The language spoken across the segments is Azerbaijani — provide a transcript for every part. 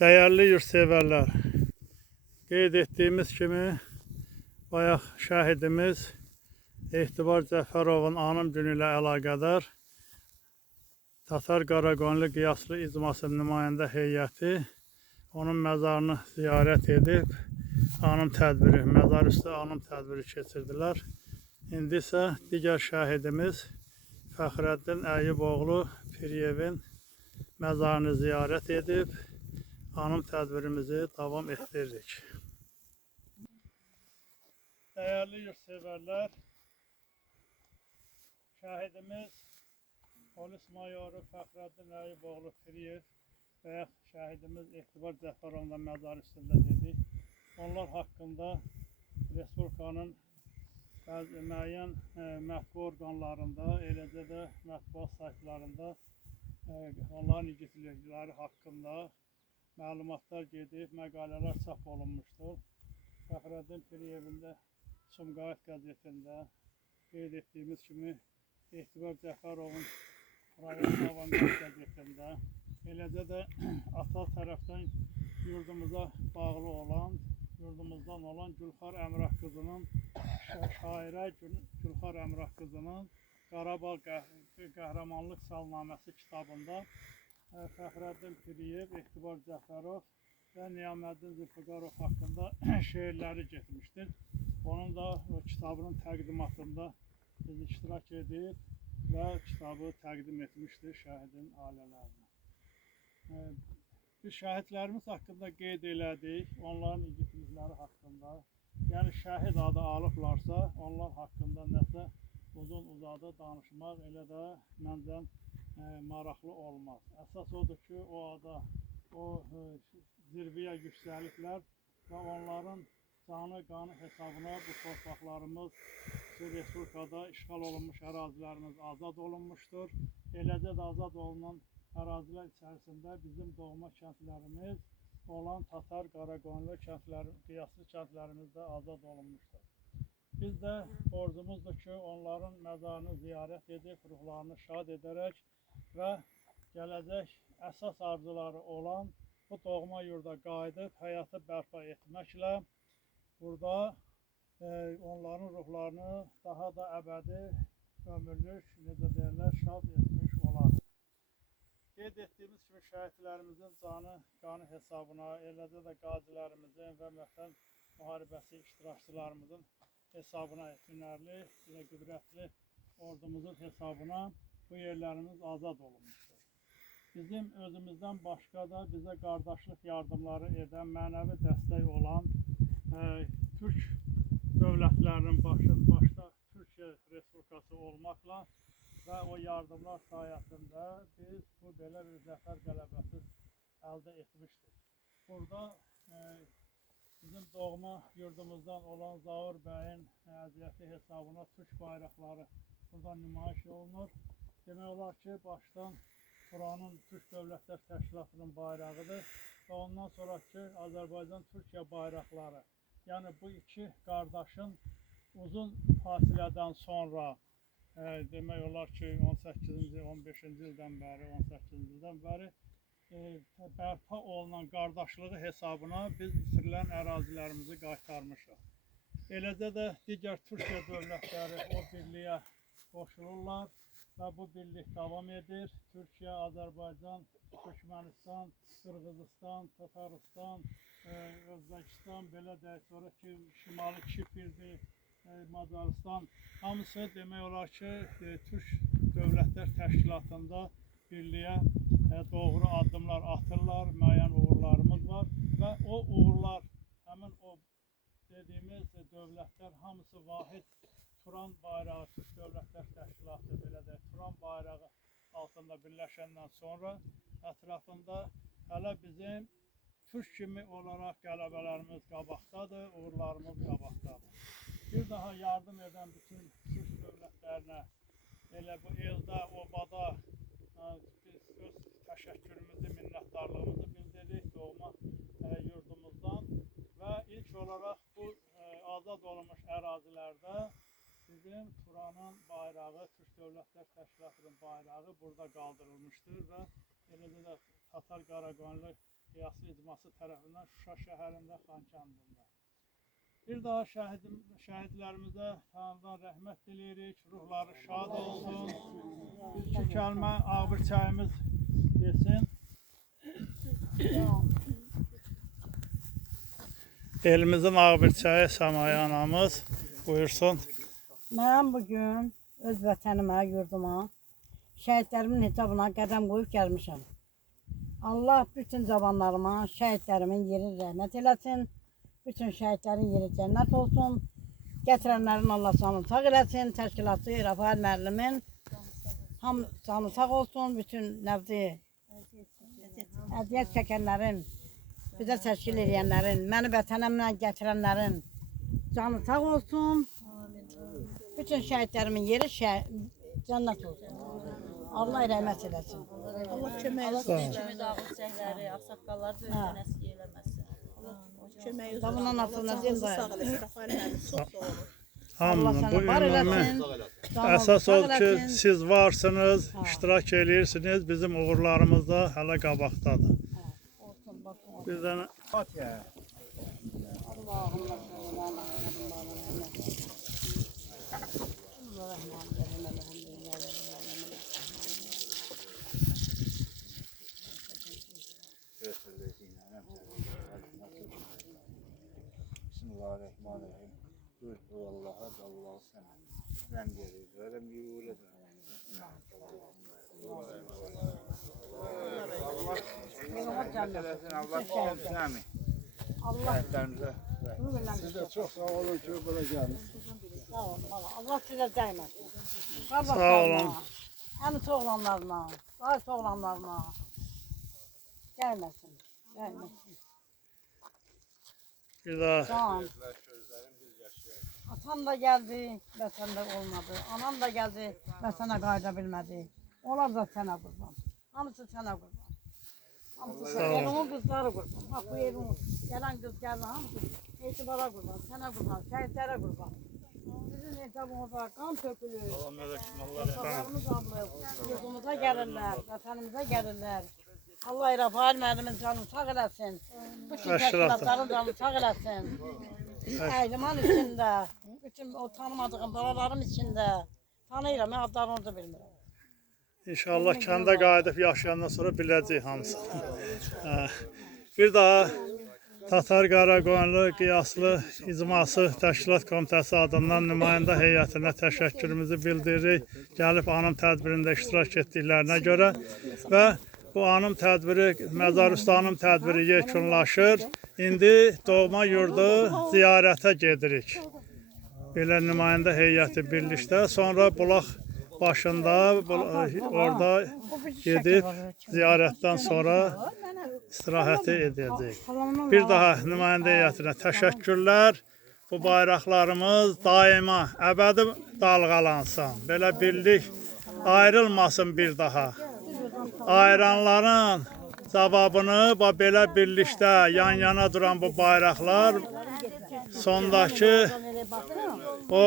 Değerli yurtseverler, qeyd etdiyimiz kimi bayaq şəhidimiz Etibar Cəfərovun anım günü ilə əlaqədar Tatar Qaraqoyunlu Qiyaslı icmasının nümayəndə heyəti onun məzarını ziyarət edib anım tədbiri, məzar üstü anım tədbiri keçirdilər. İndi isə digər şəhidimiz Fəxrəddin Əyyuboğlu Piriyevin məzarını ziyarət edib anım tədbirimizi davam etdiririk. Değerli yurtseverler, şəhidimiz polis mayoru Fəxrəddin Əyyuboğlu Piriyev və şəhidimiz Etibar Cəfərovun məzarı üstündə dedik. Onlar haqqında Respublikanın bəzi müəyyən mətbu orqanlarında, eləcə də mətbuat saytlarında onların igidlikləri haqqında məlumatlar gedib, məqalələr çap olunmuşdur. Fəxrəddin Piriyevin də Sumqayıt qəzetində qeyd etdiyimiz kimi Etibar Cəfərovun rayon Avangard qəzetində, eləcə də ata tərəfdən yurdumuzdan olan Gülxar Əmrah qızının, şairə Gülxar Əmrah qızının Qarabağ Qəhrəmanlıq Salnaməsi kitabında Fəxrəddin Piriyev, Etibar Cəfərov və Niyaməddin Zülfüqarov haqqında şeirləri getmişdir. Onun da kitabının təqdimatında biz iştirak edib və kitabı təqdim etmişdir şəhidin ailələrinə. Biz şəhidlərimiz haqqında qeyd elədik, onların igidlikləri haqqında. Yəni şəhid adı alıblarsa, onlar haqqında nəsə uzun-uzadı danışmaq elə də məncə maraqlı olmaz. Əsas odur ki, o ada, o zirvəyə yüksəliblər və onların canı, qanı hesabına bu torpaqlarımız Respublikada işğal olunmuş ərazilərimiz azad olunmuşdur. Eləcə də azad olunan ərazilər içərisində bizim doğma kəndlərimiz olan Tatar Qaraqoyunlu Qiyaslı kəndlərimiz də azad olunmuşdur. Biz də borcumuzdur ki, onların məzarını ziyarət edib, ruhlarını şad edərək və gələcək əsas arzuları olan bu doğma yurda qayıdıb həyatı bərpa etməklə burada onların ruhlarını daha da əbədi, ömürlük, necə deyirlər, şad etmiş olar. Qeyd etdiyimiz kimi şəhidlərimizin canı, qanı hesabına, eləcə də qazilərimizin və Vətən müharibəsi iştirakçılarımızın hesabına, hünərli, qüdrətli ordumuzun hesabına bu yerlərimiz azad olunmuşdur. Bizim özümüzdən başqa da bizə qardaşlıq yardımları edən, mənəvi dəstək olan Türk dövlətlərinin başda Türkiyə Respublikası olmaqla və o yardımlar sayəsində biz bu belə bir zəfər qələbəsi əldə etmişdik. Burada bizim doğma yurdumuzdan olan Zaur bəyin əziyyəti hesabına Türk bayraqları burada nümayiş olunur. Demək olar ki, başdan buranın Türk Dövlətlər Təşkilatının bayrağıdır və ondan sonraki Azərbaycan-Türkiyə bayraqları. Yəni bu iki qardaşın uzun fasilədən sonra, demək olar ki, 18-ci, 15-ci ildən bəri, 18-ci ildən bəri bərpa olunan qardaşlığı hesabına biz itirilən ərazilərimizi qaytarmışıq. Eləcə də digər Türkiyə dövlətləri o birliyə qoşulurlar və bu birlik davam edir. Türkiyə, Azərbaycan, Türkmənistan, Qırğızistan, Tataristan, Özbəkistan, belə deyək, sonra ki, Şimali Kipirdir, Macaristan, hamısı demək olar ki, Türk Dövlətlər Təşkilatında birliyə doğru addımlar atırlar, müəyyən uğurlarımız var və o uğurlar, həmin o dediyimiz dövlətlər hamısı vahid Turan bayrağı, Türk Dövlətlər Təşkilatı, belə deyək, Turan bayrağı altında birləşəndən sonra ətrafında hələ bizim Türk kimi olaraq qələbələrimiz qabaqdadır, uğurlarımız qabaqdadır. Bir daha yardım edən bütün Türk dövlətlərinə elə bu eldə, obada biz öz təşəkkürümüzü, minnətdarlığımızı bildiririk doğma yurdumuzdan və ilk olaraq bu azad olunmuş ərazilərdə bizim Turanın bayrağı, Türk Dövlətlər Təşkilatının bayrağı burada qaldırılmışdır və eləcə də Tatar Qaraqoyunlu qiyaslı icması tərəfindən Şuşa şəhərində, Xankəndində. Bir daha şəhidlərimizə Tanrıdan rəhmət diləyirik, ruhları şad olsun. İki kəlmə ağbir çayımız desin. Elimizin ağbir çayı Səmaya anamız buyursun. Mən bugün öz vətənimə, yurduma, şəhidlərimin hesabına qədəm qoyub gəlmişəm. Allah bütün cavanlarıma, şəhidlərimin yeri rəhmət eləsin. Bütün şəhidlərin yeri cənnət olsun. Gətirənlərin Allah canını sağ eləsin. Təşkilatçı Rafael müəllimin canı sağ olsun. Bütün nəvzi əziyyət çəkənlərin, bizə təşkil edənlərin, məni vətənimlə gətirənlərin canı sağ olsun. Bütün şəhidlərimin yeri cənnət olsun. Allah rəhmət eləsin. Allah kömək olsun. Kimi dağıl çəkləri, ağsaqqalları da özünə nəski eləməsin. Kömək olsun. Davundan atılına deyil sağ eləsin. Rafael müəllim, çox sağ olun. Hamının bu ümumi əsas odur ki, siz varsınız, iştirak edirsiniz, bizim uğurlarımız da hələ qabaqdadır. Bir dənə Bismillahirrahmanirrahim. Kul huvallahu Allahu semed. Lem yelid ve lem yulad. Allah Siz de çok sağ olun ki buraya geldiniz. sağ olun. Allah sizə dəyməsin. Sağ olun. Həmis oğlanlarına, zayıf oğlanlarına gəlməsin. bir daha Can. Atan da gəldi, vətəndə olmadı. Anam da gəldi, vətənə qayıda bilmədi. Onlar da sənə qurban. Hamısı sənə qurban. Hamısı sənə. Elimin qızları qurban. Bax bu elimin gələn qız gəldi, hamısı etibara qurban, sənə qurban, şəhidlərə qurban. Sizin hesabınıza qan tökülür. Saçlarımız alınır, yurdumuza gəlirlər, vətənimizə gəlirlər. Allah Rafael müəllimin canını sağ eləsin. Bütün təşkilatların canını sağ eləsin. Əyliman içində, bütün o tanımadığım balalarım içində tanıyıram, mən adlarını da bilmirəm. İnşallah kəndə qayıdıb yaşayandan sonra biləcək hamısını. Bir daha Tatar Qaraqoyunlu Qiyaslı İcması Təşkilat Komitəsi adından nümayəndə heyətinə təşəkkürümüzü bildiririk. Gəlib anım tədbirində iştirak etdiklərinə görə və bu anım tədbiri, Məzarüstü anım tədbiri yekunlaşır. İndi doğma yurdu ziyarətə gedirik. Belə nümayəndə heyəti birlikdə, sonra bulaq başında orada gedib ziyarətdən sonra istirahəti edəcək. Bir daha nümayəndə heyətinə təşəkkürlər. Bu bayraqlarımız daima, əbədi dalğalansın. Belə birlik ayrılmasın bir daha. Ayıranların cavabını belə birlikdə yan-yana duran bu bayraqlar sondakı o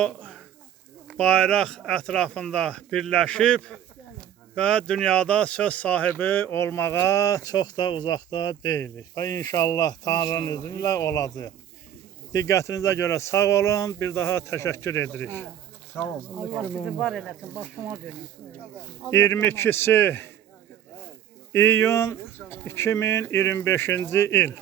bayraq ətrafında birləşib və dünyada söz sahibi olmağa çox da uzaqda deyilik. Və inşallah Tanrı'nın izni ilə olacaq. Diqqətinizə görə sağ olun, bir daha təşəkkür edirik. Allah sizi var eləsin, başıma dönün. 22-si iyun 2025-ci il.